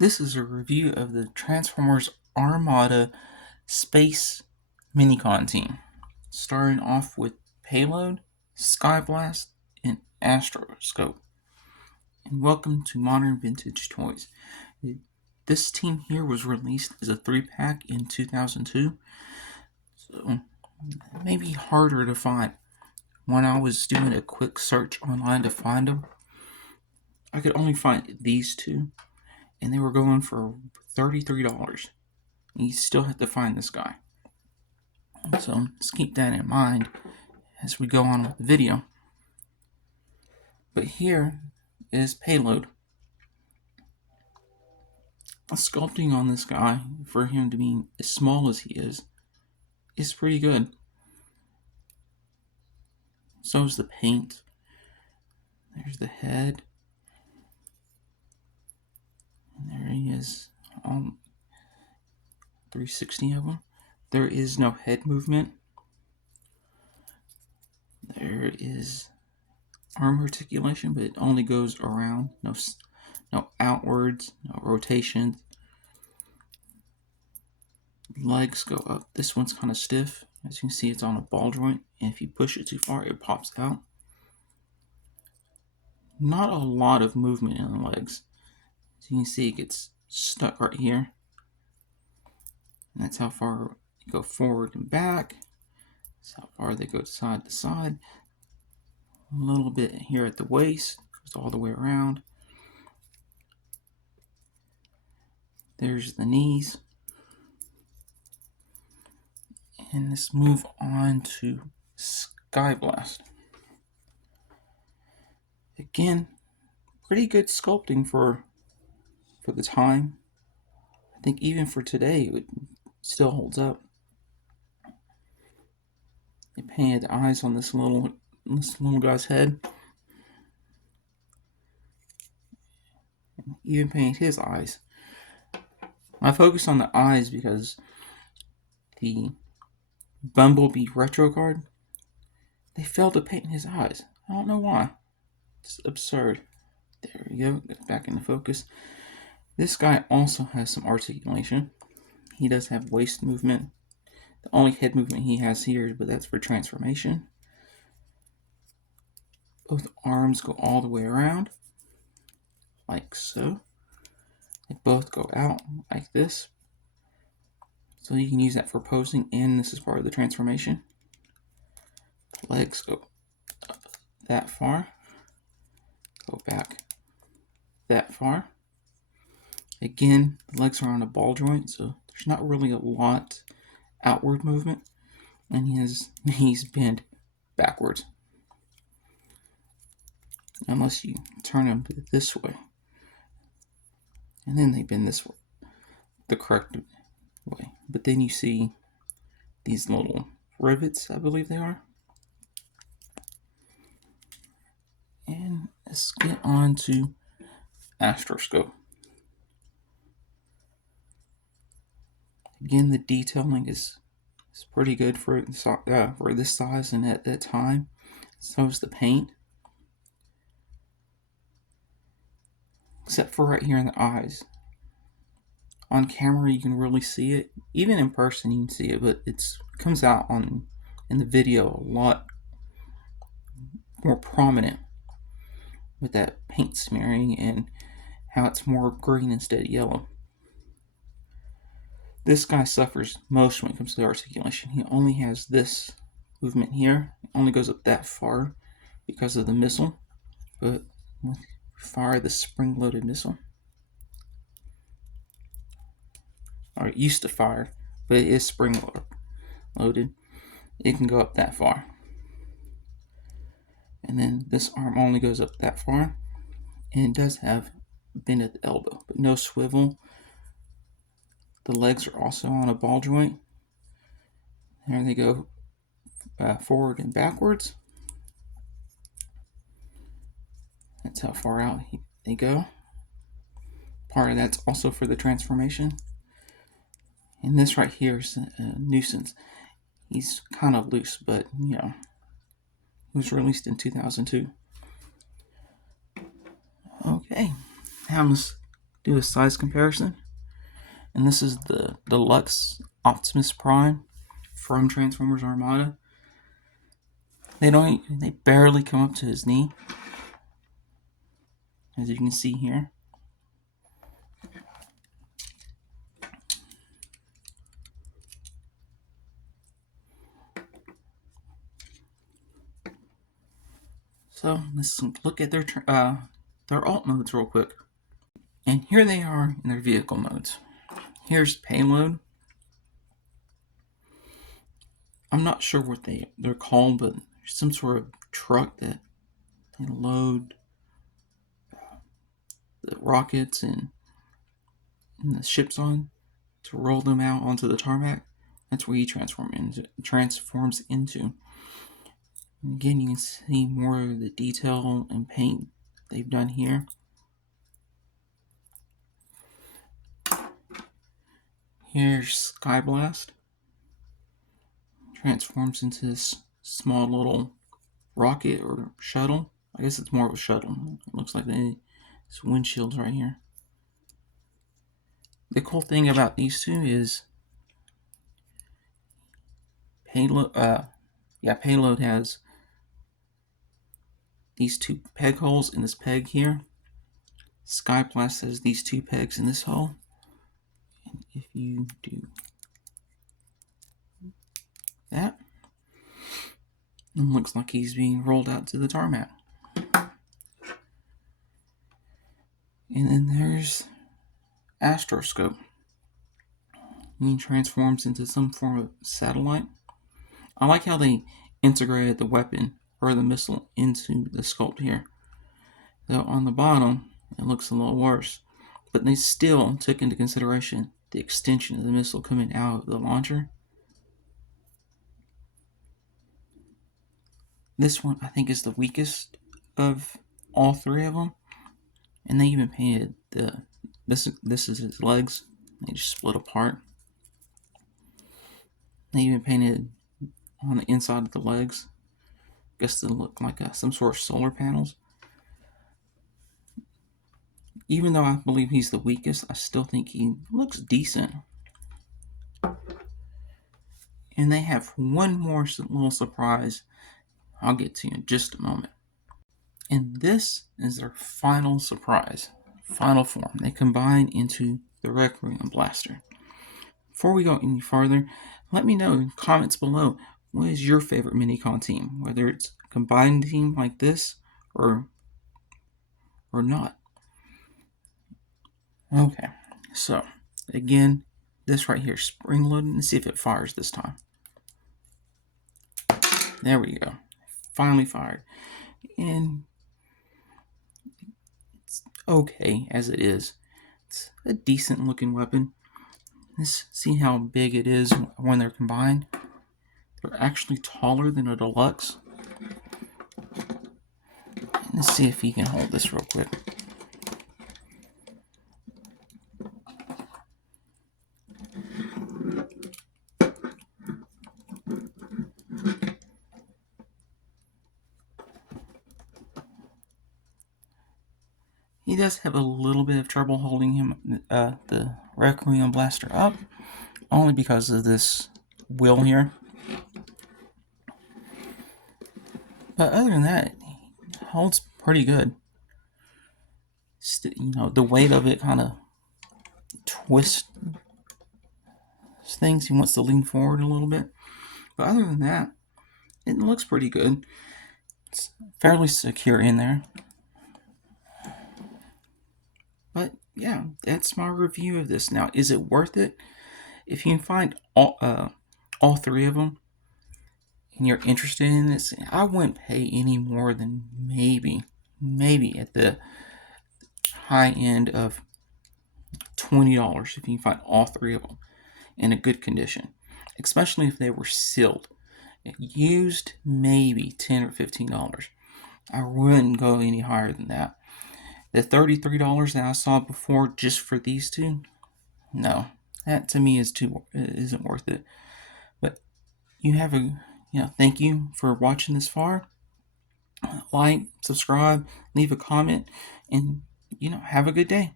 This is a review of the Transformers Armada Space Minicon team, starting off with Payload, Skyblast, and Astroscope. And welcome to Modern Vintage Toys. This team here was released as a 3-pack in 2002, so it may be harder to find. When I was doing a quick search online to find them, I could only find these two, and they were going for $33. You still have to find this guy. So let's keep that in mind as we go on with the video. But here is Payload. Sculpting on this guy, for him to be as small as he is pretty good. So is the paint. There's the head. And there he is. All 360 of them. There is no head movement. There is arm articulation, but it only goes around. No outwards, no rotation. Legs go up. This one's kind of stiff. As you can see, it's on a ball joint, and if you push it too far, it pops out. Not a lot of movement in the legs. As you can see, it gets stuck right here. And that's how far you go forward and back. That's how far they go side to side. A little bit here at the waist, goes all the way around. There's the knees. And let's move on to Skyblast. Again, pretty good sculpting for the time. I think even for today, it still holds up. They painted the eyes on this little guy's head. And even painted his eyes. I focus on the eyes because the Bumblebee retro card, they failed to paint his eyes. I don't know why. It's absurd. There we go. Get back into focus. This guy also has some articulation. He does have waist movement. The only head movement he has here, but that's for transformation. Both arms go all the way around, like so. They both go out like this. So you can use that for posing, and this is part of the transformation. The legs go up that far. Go back that far. Again, the legs are on a ball joint, so there's not really a lot outward movement. And his knees bend backwards. Unless you turn them this way. And then they bend this way, the correct way. But then you see these little rivets, I believe they are. And let's get on to Astroscope. Again, the detailing is pretty good for this size and at that time. So is the paint. Except for right here in the eyes. On camera you can really see it. Even in person you can see it, but it comes out in the video a lot more prominent with that paint smearing and how it's more green instead of yellow. This guy suffers most when it comes to the articulation. He only has this movement here. It only goes up that far because of the missile. But when you fire the spring-loaded missile, or it used to fire, but it is spring-loaded, it can go up that far. And then this arm only goes up that far. And it does have bend at the elbow, but no swivel. The legs are also on a ball joint. There they go forward and backwards. That's how far out they go. Part of that's also for the transformation. And this right here is a nuisance. He's kind of loose, but it was released in 2002. Okay, now let's do a size comparison. And this is the Deluxe Optimus Prime from Transformers Armada. They barely come up to his knee, as you can see here. So let's look at their alt modes real quick. And here they are in their vehicle modes. Here's payload. I'm not sure what they're called, but some sort of truck that they load the rockets and the ships on to roll them out onto the tarmac. That's where he transforms into. And again, you can see more of the detail and paint they've done here. Here's Sky Blast. Transforms into this small little rocket or shuttle. I guess it's more of a shuttle. It looks like there's windshields right here. The cool thing about these two is Payload has these two peg holes in this peg here. Sky Blast has these two pegs in this hole. And if you do that, it looks like he's being rolled out to the tarmac. And then there's Astroscope. He transforms into some form of satellite. I like how they integrated the weapon or the missile into the sculpt here. Though on the bottom, it looks a little worse. But they still took into consideration the extension of the missile coming out of the launcher. This one, I think, is the weakest of all three of them. And they even painted this is his legs. They just split apart. They even painted on the inside of the legs. I guess they look like some sort of solar panels. Even though I believe he's the weakest, I still think he looks decent. And they have one more little surprise I'll get to in just a moment. And this is their final surprise, final form. They combine into the Requiem Blaster. Before we go any farther, let me know in comments below, what is your favorite Minicon team? Whether it's a combined team like this or not. Okay, so again, this right here, spring loaded. Let's see if it fires this time. There we go. Finally fired. And it's okay as it is. It's a decent looking weapon. Let's see how big it is when they're combined. They're actually taller than a Deluxe. Let's see if he can hold this real quick. He does have a little bit of trouble holding him, the Requiem Blaster up, only because of this wheel here. But other than that, it holds pretty good. The weight of it kind of twists things. He wants to lean forward a little bit. But other than that, it looks pretty good. It's fairly secure in there. But yeah, that's my review of this. Now, is it worth it? If you can find all three of them and you're interested in this, I wouldn't pay any more than maybe at the high end of $20 if you can find all three of them in a good condition, especially if they were sealed. Used, maybe $10 or $15. I wouldn't go any higher than that. The $33 that I saw before just for these two, no, that to me isn't worth it. But thank you for watching this far. Like, subscribe, leave a comment, and have a good day.